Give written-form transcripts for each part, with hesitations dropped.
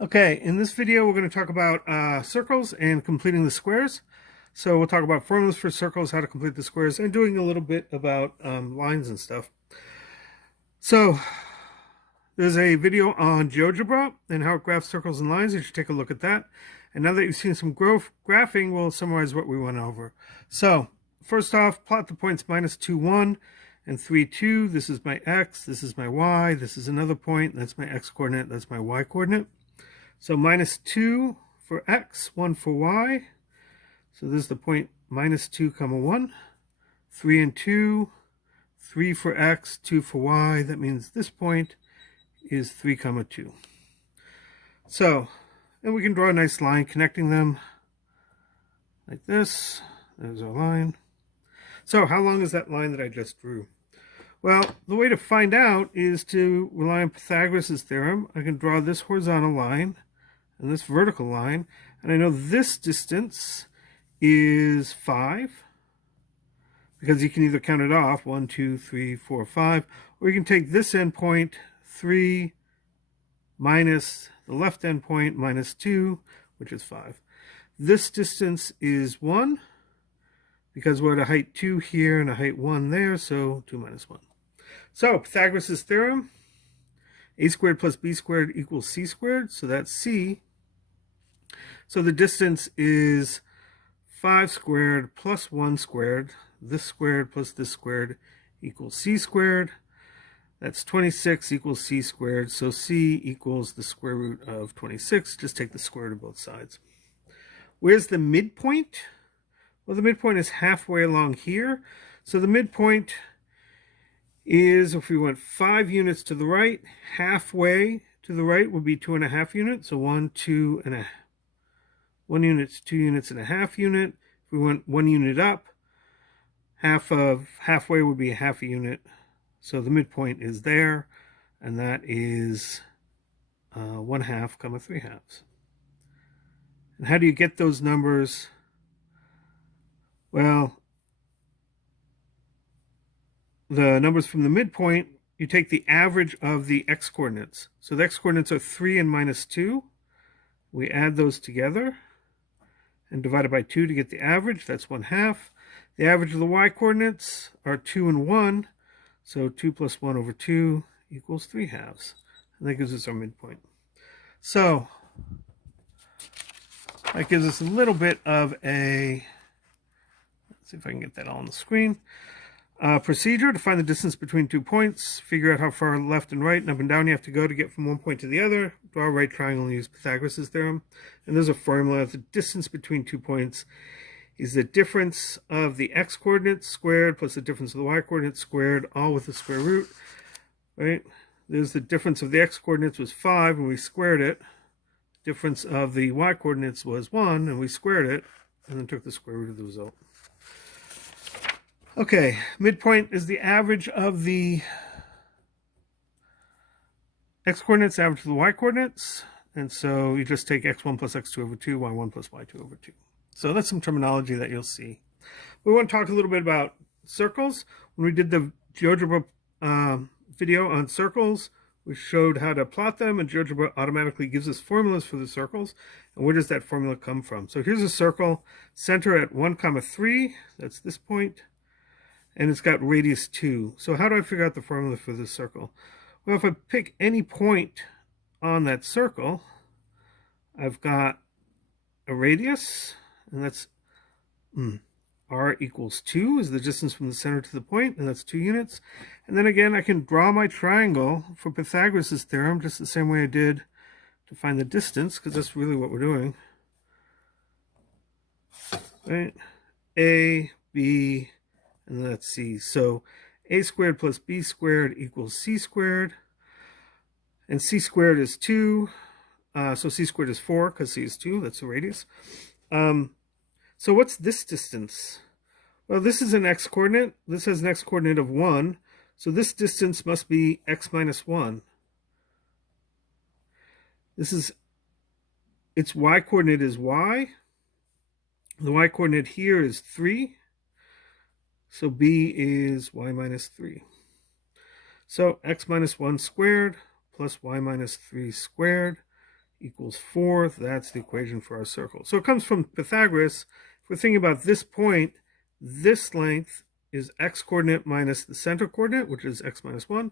Okay, in this video we're going to talk about circles and completing the squares. So we'll talk about formulas for circles, how to complete the squares, and doing a little bit about lines and stuff. So there's a video on GeoGebra and how it graphs circles and lines. You should take a look at that. And now that you've seen some graphing, we'll summarize what we went over. So first off, plot the points -2, 1 and 3, 2. This is my x, this is my y, this is another point, that's my x coordinate, that's my y coordinate. So -2 for x, 1 for y. So this is the point -2, 1. 3 and 2, 3 for x, 2 for y. That means this point is 3, 2. So, and we can draw a nice line connecting them like this. There's our line. So how long is that line that I just drew? Well, the way to find out is to rely on Pythagoras' theorem. I can draw this horizontal line and this vertical line, and I know this distance is 5, because you can either count it off, 1, 2, 3, 4, 5, or you can take this endpoint, 3, minus the left endpoint, -2, which is 5. This distance is 1, because we're at a height 2 here and a height 1 there, so 2 minus 1. So, Pythagoras' theorem, a squared plus b squared equals c squared, so that's c. So the distance is 5 squared plus 1 squared. This squared plus this squared equals c squared. That's 26 equals c squared. So c equals the square root of 26. Just take the square root of both sides. Where's the midpoint? Well, the midpoint is halfway along here. So the midpoint is, if we went 5 units to the right, halfway to the right would be 2.5 units. So 1, 2, and 1 unit, 2 units, and a half unit. If we went 1 unit up, halfway would be a half a unit. So the midpoint is there, and that is 1/2, 3 halves. And how do you get those numbers? Well, the numbers from the midpoint, you take the average of the x-coordinates. So the x-coordinates are 3 and -2. We add those together and divide it by 2 to get the average. That's 1/2. The average of the y-coordinates are 2 and 1. So 2 plus 1 over 2 equals 3 halves. And that gives us our midpoint. So that gives us a little bit of a, let's see if I can get that all on the screen. Procedure to find the distance between 2 points. Figure out how far left and right and up and down you have to go to get from one point to the other. Draw a right triangle and use Pythagoras' theorem. And there's a formula. The distance between 2 points is the difference of the x-coordinates squared plus the difference of the y-coordinates squared, all with the square root. Right? There's the difference of the x-coordinates was 5 and we squared it. Difference of the y-coordinates was 1 and we squared it and then took the square root of the result. Okay, midpoint is the average of the x-coordinates, average of the y-coordinates. And so you just take x1 plus x2 over 2, y1 plus y2 over 2. So that's some terminology that you'll see. We want to talk a little bit about circles. When we did the GeoGebra video on circles, we showed how to plot them, and GeoGebra automatically gives us formulas for the circles. And where does that formula come from? So here's a circle, center at 1, 3. That's this point. And it's got radius 2. So how do I figure out the formula for this circle? Well, if I pick any point on that circle, I've got a radius, and that's r equals 2 is the distance from the center to the point, and that's 2 units. And then again, I can draw my triangle for Pythagoras' theorem just the same way I did to find the distance, because that's really what we're doing. Right? A, B, and that's c. So a squared plus b squared equals c squared. And c squared is 2. So c squared is 4 because c is 2. That's the radius. So what's this distance? Well, this is an x-coordinate. This has an x-coordinate of 1. So this distance must be x minus 1. This is, its y-coordinate is y. The y-coordinate here is 3. So b is y minus 3. So x minus 1 squared plus y minus 3 squared equals 4. That's the equation for our circle. So it comes from Pythagoras. If we're thinking about this point, this length is x coordinate minus the center coordinate, which is x minus 1.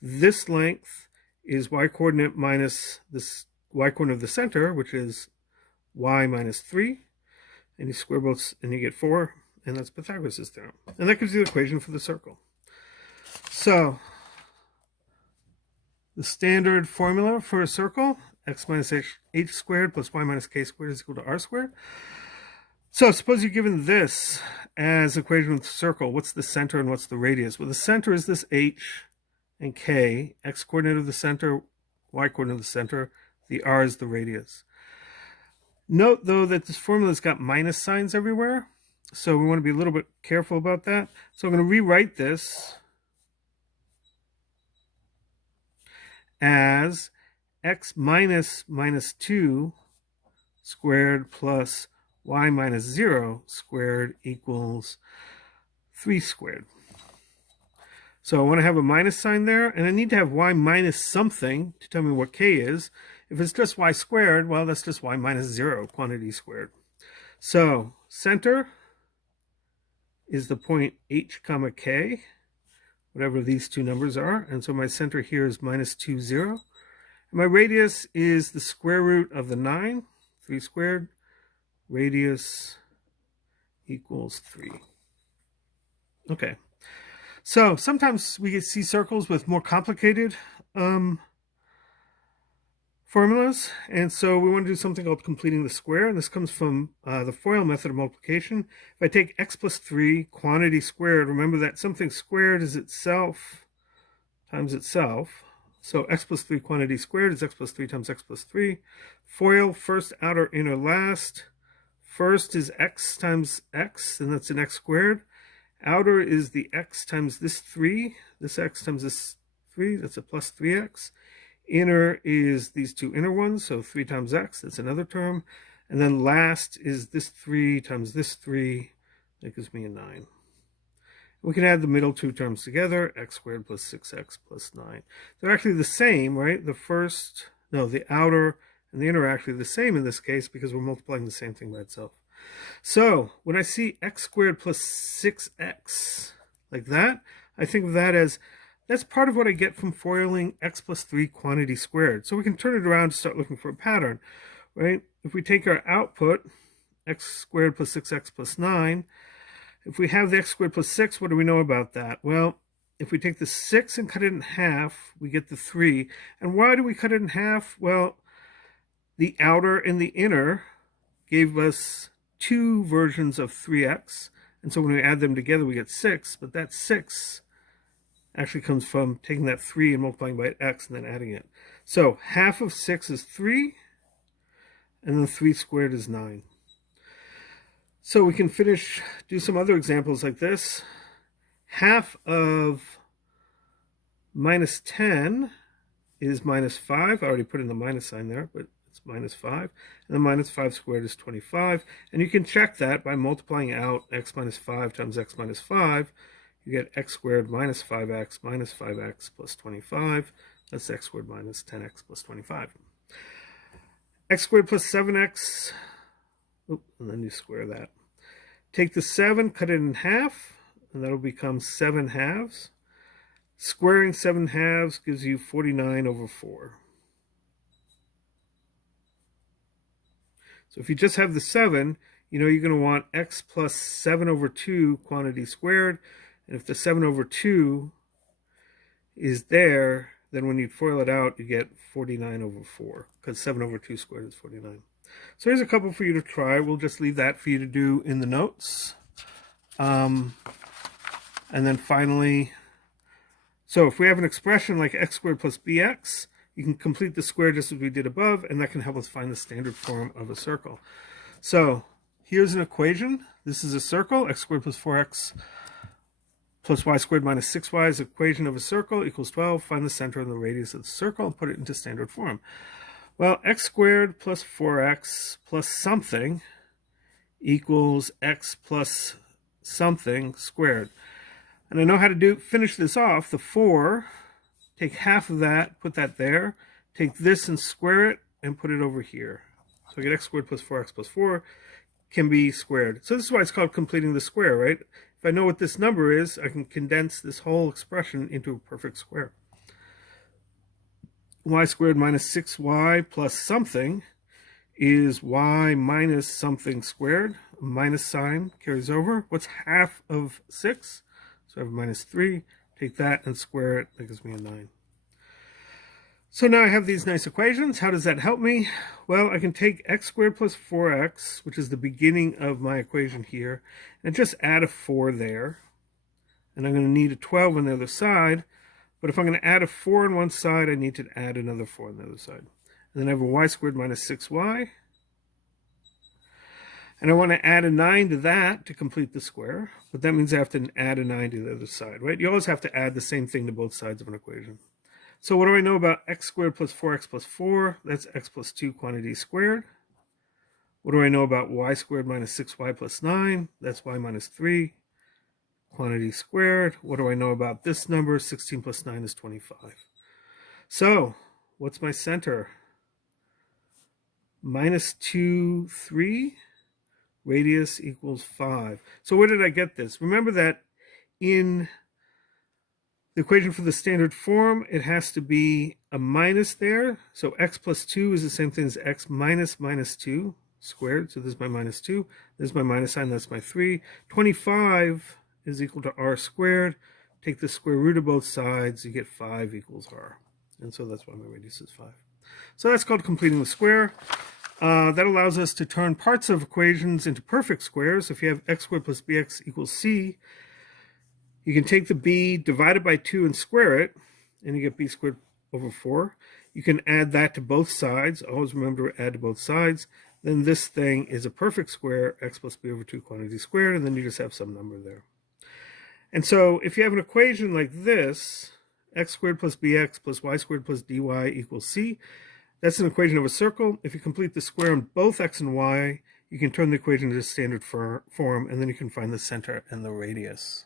This length is y coordinate minus this y coordinate of the center, which is y minus 3. And you square both and you get 4. And that's Pythagoras' theorem. And that gives you the equation for the circle. So the standard formula for a circle, x minus h squared plus y minus k squared is equal to r squared. So suppose you're given this as equation of the circle. What's the center and what's the radius? Well, the center is this h and k, x coordinate of the center, y coordinate of the center. The r is the radius. Note, though, that this formula's got minus signs everywhere. So we want to be a little bit careful about that. So I'm going to rewrite this as x minus 2 squared plus y minus 0 squared equals 3 squared. So I want to have a minus sign there, and I need to have y minus something to tell me what k is. If it's just y squared, well, that's just y minus 0, quantity squared. So center is the point h comma k, whatever these two numbers are. And so my center here is minus 2, 0. And my radius is the square root of the 9, 3 squared. Radius equals 3. Okay. So sometimes we see circles with more complicated formulas, and so we want to do something called completing the square, and this comes from the FOIL method of multiplication. If I take x plus 3 quantity squared, remember that something squared is itself times itself. So x plus 3 quantity squared is x plus 3 times x plus 3. FOIL, first, outer, inner, last. First is x times x, and that's an x squared. Outer is the x times this 3, this x times this 3, that's a plus 3x. Inner is these two inner ones, so 3 times x, that's another term. And then last is this 3 times this 3, that gives me a 9. We can add the middle two terms together, x squared plus 6x plus 9. They're actually the same, right? The outer and the inner are actually the same in this case because we're multiplying the same thing by itself. So when I see x squared plus 6x like that, I think of that as that's part of what I get from foiling x plus 3 quantity squared. So we can turn it around to start looking for a pattern, right? If we take our output, x squared plus 6x plus 9, if we have the x squared plus 6, what do we know about that? Well, if we take the 6 and cut it in half, we get the 3. And why do we cut it in half? Well, the outer and the inner gave us two versions of 3x. And so when we add them together, we get 6. But that 6 actually comes from taking that 3 and multiplying by x and then adding it. So half of 6 is 3, and then 3 squared is 9. So we can do some other examples like this. Half of minus 10 is minus 5. I already put in the minus sign there, but it's minus 5. And then minus 5 squared is 25. And you can check that by multiplying out x minus 5 times x minus 5. You get x squared minus 5x plus 25. That's x squared minus 10x plus 25. X squared plus 7x. And then you square that. Take the 7, cut it in half, and that'll become 7 halves. Squaring 7 halves gives you 49 over 4. So if you just have the 7, you know you're going to want x plus 7 over 2 quantity squared. And if the 7 over 2 is there, then when you FOIL it out, you get 49 over 4, because 7 over 2 squared is 49. So here's a couple for you to try. We'll just leave that for you to do in the notes. And then finally, so if we have an expression like x squared plus bx, you can complete the square just as we did above, and that can help us find the standard form of a circle. So here's an equation. This is a circle, x squared plus 4x plus y squared minus 6y is the equation of a circle equals 12. Find the center and the radius of the circle and put it into standard form. Well, x squared plus 4x plus something equals x plus something squared. And I know how to finish this off. The 4, take half of that, put that there. Take this and square it, and put it over here. So I get x squared plus 4x plus 4 can be squared. So this is why it's called completing the square, right? If I know what this number is, I can condense this whole expression into a perfect square. Y squared minus 6y plus something is y minus something squared. A minus sign carries over. What's half of 6? So I have minus 3. Take that and square it. That gives me a 9. So now I have these nice equations. How does that help me? Well, I can take x squared plus 4x, which is the beginning of my equation here, and just add a 4 there. And I'm going to need a 12 on the other side. But if I'm going to add a 4 on one side, I need to add another 4 on the other side. And then I have a y squared minus 6y. And I want to add a 9 to that to complete the square. But that means I have to add a 9 to the other side, right? You always have to add the same thing to both sides of an equation. So what do I know about x squared plus 4x plus 4? That's x plus 2 quantity squared. What do I know about y squared minus 6y plus 9? That's y minus 3 quantity squared. What do I know about this number? 16 plus 9 is 25. So what's my center? Minus 2, 3. Radius equals 5. So where did I get this? Remember that in the equation for the standard form, it has to be a minus there. So x plus 2 is the same thing as x minus minus 2 squared. So this is my minus 2. This is my minus sign. That's my 3. 25 is equal to r squared. Take the square root of both sides. You get 5 equals r. And so that's why my radius is 5. So that's called completing the square. That allows us to turn parts of equations into perfect squares. If you have x squared plus bx equals c, you can take the b, divide it by 2, and square it, and you get b squared over 4. You can add that to both sides. Always remember to add to both sides. Then this thing is a perfect square, x plus b over 2 quantity squared, and then you just have some number there. And so if you have an equation like this, x squared plus bx plus y squared plus dy equals c, that's an equation of a circle. If you complete the square on both x and y, you can turn the equation into standard form, and then you can find the center and the radius.